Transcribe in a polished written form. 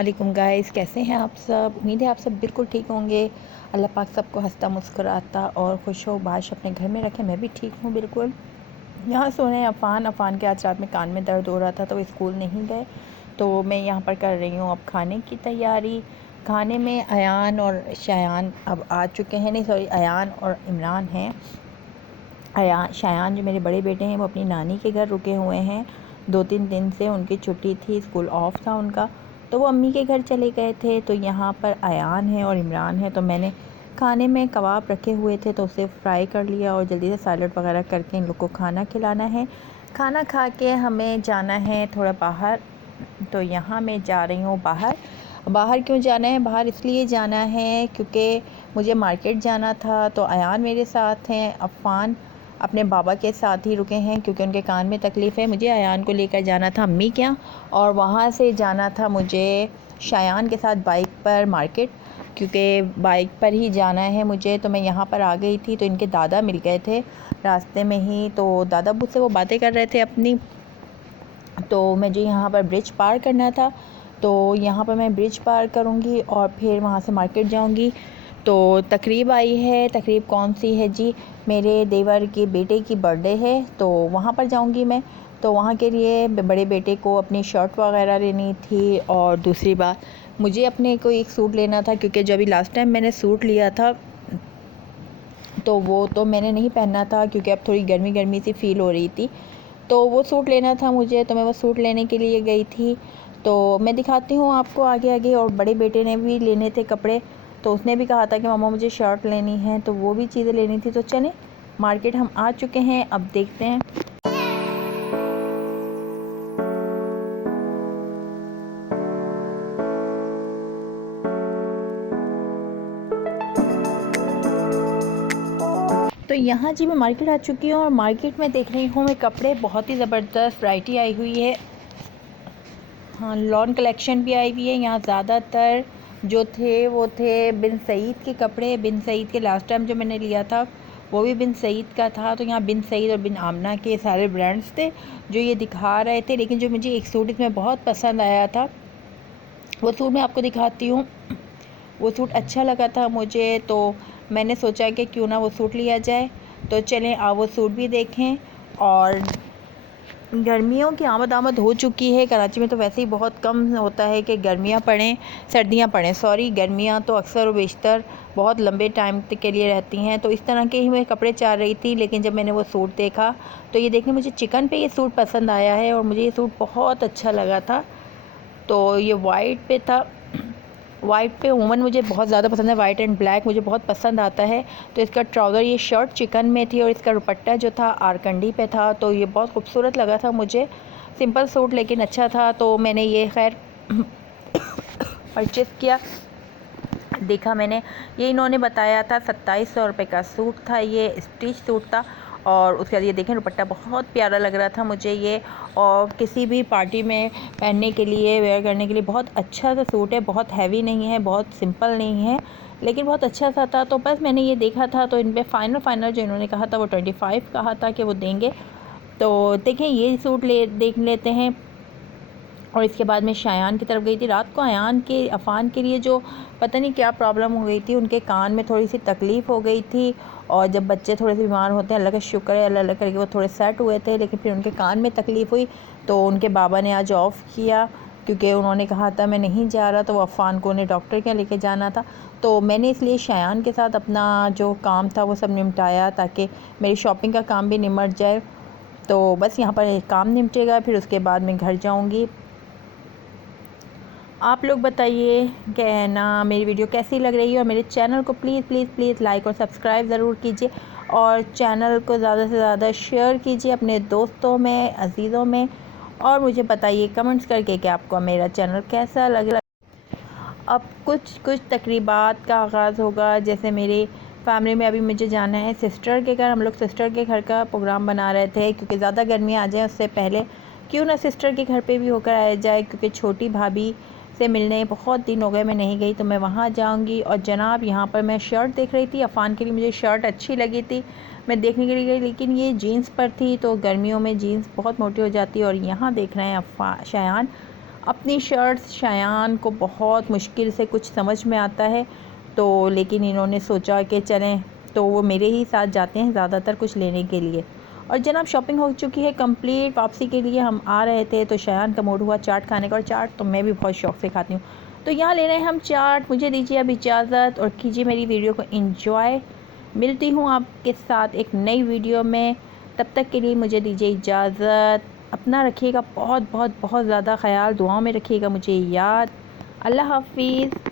वालेकुम गाइस, कैसे हैं आप सब। उम्मीद है आप सब बिल्कुल ठीक होंगे। अल्लाह पाक सबको हंसता मुस्कुराता और खुश हो बाश अपने घर में रखे। मैं भी ठीक हूँ बिल्कुल। यहाँ सोने अफ़ान के आज रात में कान में दर्द हो रहा था तो वो स्कूल नहीं गए, तो मैं यहाँ पर कर रही हूँ अब खाने की तैयारी। खाने में अयान और शायान अब आ चुके हैं, नहीं सॉरी, अयान और इमरान हैं। शायान जो मेरे बड़े बेटे हैं वो अपनी नानी के घर रुके हुए हैं। 2-3 दिन से उनकी छुट्टी थी, स्कूल ऑफ था उनका, तो वो अम्मी के घर चले गए थे। तो यहाँ पर अयान है और इमरान है। तो मैंने खाने में कबाब रखे हुए थे तो उसे फ्राई कर लिया और जल्दी से सैलड वगैरह करके इन लोग को खाना खिलाना है। खाना खा के हमें जाना है थोड़ा बाहर। तो यहाँ मैं जा रही हूँ बाहर। बाहर क्यों जाना है? बाहर इसलिए जाना है क्योंकि मुझे मार्केट जाना था। तो अयान मेरे साथ हैं, अफ़ान अपने बाबा के साथ ही रुके हैं क्योंकि उनके कान में तकलीफ़ है। मुझे अयान को लेकर जाना था अम्मी के यहाँ और वहाँ से जाना था मुझे शायान के साथ बाइक पर मार्केट, क्योंकि बाइक पर ही जाना है मुझे। तो मैं यहाँ पर आ गई थी तो इनके दादा मिल गए थे रास्ते में ही। तो दादा मुझसे वो बातें कर रहे थे अपनी। तो मुझे यहाँ पर ब्रिज पार करना था, तो यहाँ पर मैं ब्रिज पार करूँगी और फिर वहाँ से मार्केट जाऊँगी। तो तकरीब आई है। तकरीब कौन सी है जी? मेरे देवर के बेटे की बर्थडे है, तो वहाँ पर जाऊँगी मैं। तो वहाँ के लिए बड़े बेटे को अपनी शर्ट वगैरह लेनी थी और दूसरी बात मुझे अपने को एक सूट लेना था, क्योंकि जो अभी लास्ट टाइम मैंने सूट लिया था तो वो तो मैंने नहीं पहना था क्योंकि अब थोड़ी गर्मी गर्मी सी फ़ील हो रही थी। तो वो सूट लेना था मुझे, तो मैं वो सूट लेने के लिए गई थी। तो मैं दिखाती हूँ आपको आगे आगे। और बड़े बेटे ने भी लेने थे कपड़े, तो उसने भी कहा था कि मम्मा मुझे शर्ट लेनी है, तो वो भी चीज़ें लेनी थी। तो चलें, मार्केट हम आ चुके हैं, अब देखते हैं। तो यहाँ जी मैं मार्केट आ चुकी हूँ और मार्केट में देख रही हूँ मैं कपड़े, बहुत ही ज़बरदस्त वैरायटी आई हुई है। हाँ, लॉन कलेक्शन भी आई हुई है। यहाँ ज़्यादातर जो थे वो थे बिन सईद के कपड़े। बिन सईद के लास्ट टाइम जो मैंने लिया था वो भी बिन सईद का था। तो यहाँ बिन सईद और बिन आमना के सारे ब्रांड्स थे जो ये दिखा रहे थे। लेकिन जो मुझे एक सूट इसमें बहुत पसंद आया था, वो सूट मैं आपको दिखाती हूँ। वो सूट अच्छा लगा था मुझे, तो मैंने सोचा कि क्यों ना वो सूट लिया जाए। तो चलें आप वो सूट भी देखें। और गर्मियों की आमद हो चुकी है। कराची में तो वैसे ही बहुत कम होता है कि गर्मियाँ पड़ें, सर्दियाँ पड़ें। सॉरी, गर्मियाँ तो अक्सर व बेशतर बहुत लंबे टाइम के लिए रहती हैं। तो इस तरह के ही मैं कपड़े चाह रही थी, लेकिन जब मैंने वो सूट देखा तो ये देखने मुझे चिकन पे ये सूट पसंद आया है और मुझे ये सूट बहुत अच्छा लगा था। तो ये वाइट पे था। वाइट पे वुमन मुझे बहुत ज़्यादा पसंद है, वाइट एंड ब्लैक मुझे बहुत पसंद आता है। तो इसका ट्राउज़र, ये शर्ट चिकन में थी और इसका दुपट्टा जो था आरकंडी पे था। तो ये बहुत खूबसूरत लगा था मुझे। सिंपल सूट लेकिन अच्छा था, तो मैंने ये खैर परचेज़ किया। देखा मैंने, ये इन्होंने बताया था 2700 रुपये का सूट था, ये स्टिच सूट था। और उसके बाद ये देखें दुपट्टा बहुत प्यारा लग रहा था मुझे ये, और किसी भी पार्टी में पहनने के लिए, वेयर करने के लिए बहुत अच्छा सा सूट है। बहुत हैवी नहीं है, बहुत सिंपल नहीं है, लेकिन बहुत अच्छा सा था। तो बस मैंने ये देखा था, तो इन पर फाइनल जो इन्होंने कहा था वो 25 कहा था कि वो देंगे। तो देखें ये सूट देख लेते हैं। और इसके बाद मैं शायान की तरफ गई थी। रात को अफ़ान के लिए जो पता नहीं क्या प्रॉब्लम हो गई थी, उनके कान में थोड़ी सी तकलीफ़ हो गई थी। और जब बच्चे थोड़े से बीमार होते हैं, अल्लाह का शुक्र है, अल्लाह करके वो थोड़े सेट हुए थे। लेकिन फिर उनके कान में तकलीफ़ हुई तो उनके बाबा ने आज ऑफ़ किया, क्योंकि उन्होंने कहा था मैं नहीं जा रहा। तो वो अफ़ान को उन्हें डॉक्टर के यहाँ लेके जाना था। तो मैंने इसलिए शायान के साथ अपना जो काम था वो सब निपटाया, ताकि मेरी शॉपिंग का काम भी निमट जाए। तो बस यहाँ पर काम निपटेगा, फिर उसके बाद मैं घर जाऊँगी। आप लोग बताइए कि ना मेरी वीडियो कैसी लग रही है। और मेरे चैनल को प्लीज़ प्लीज़ प्लीज़ लाइक और सब्सक्राइब ज़रूर कीजिए, और चैनल को ज़्यादा से ज़्यादा शेयर कीजिए अपने दोस्तों में, अज़ीज़ों में। और मुझे बताइए कमेंट्स करके कि आपको मेरा चैनल कैसा लग रहा है। अब कुछ तकरीबात का आगाज़ होगा। जैसे मेरी फैमिली में अभी मुझे जाना है सिस्टर के घर। हम लोग सिस्टर के घर का प्रोग्राम बना रहे थे, क्योंकि ज़्यादा गर्मी आ जाए उससे पहले क्यों ना सिस्टर के घर पे भी होकर आया जाए, क्योंकि छोटी भाभी से मिलने बहुत दिन हो गए मैं नहीं गई, तो मैं वहाँ जाऊँगी। और जनाब यहाँ पर मैं शर्ट देख रही थी, अफ़ान के लिए मुझे शर्ट अच्छी लगी थी, मैं देखने के लिए गई, लेकिन ये जीन्स पर थी। तो गर्मियों में जीन्स बहुत मोटी हो जाती है। और यहाँ देख रहे हैं शायान अपनी शर्ट्स शायान को बहुत मुश्किल से कुछ समझ में आता है, तो लेकिन इन्होंने सोचा कि चलें, तो वो मेरे ही साथ जाते हैं ज़्यादातर कुछ लेने के लिए। और जनाब शॉपिंग हो चुकी है कंप्लीट। वापसी के लिए हम आ रहे थे तो शायान का मूड हुआ चाट खाने का, और चाट तो मैं भी बहुत शौक़ से खाती हूँ, तो यहाँ ले रहे हैं हम चाट। मुझे दीजिए अब इजाज़त और कीजिए मेरी वीडियो को एंजॉय। मिलती हूँ आपके साथ एक नई वीडियो में, तब तक के लिए मुझे दीजिए इजाज़त। अपना रखिएगा बहुत बहुत बहुत ज़्यादा ख्याल, दुआओं में रखिएगा मुझे याद। अल्लाह हाफिज़।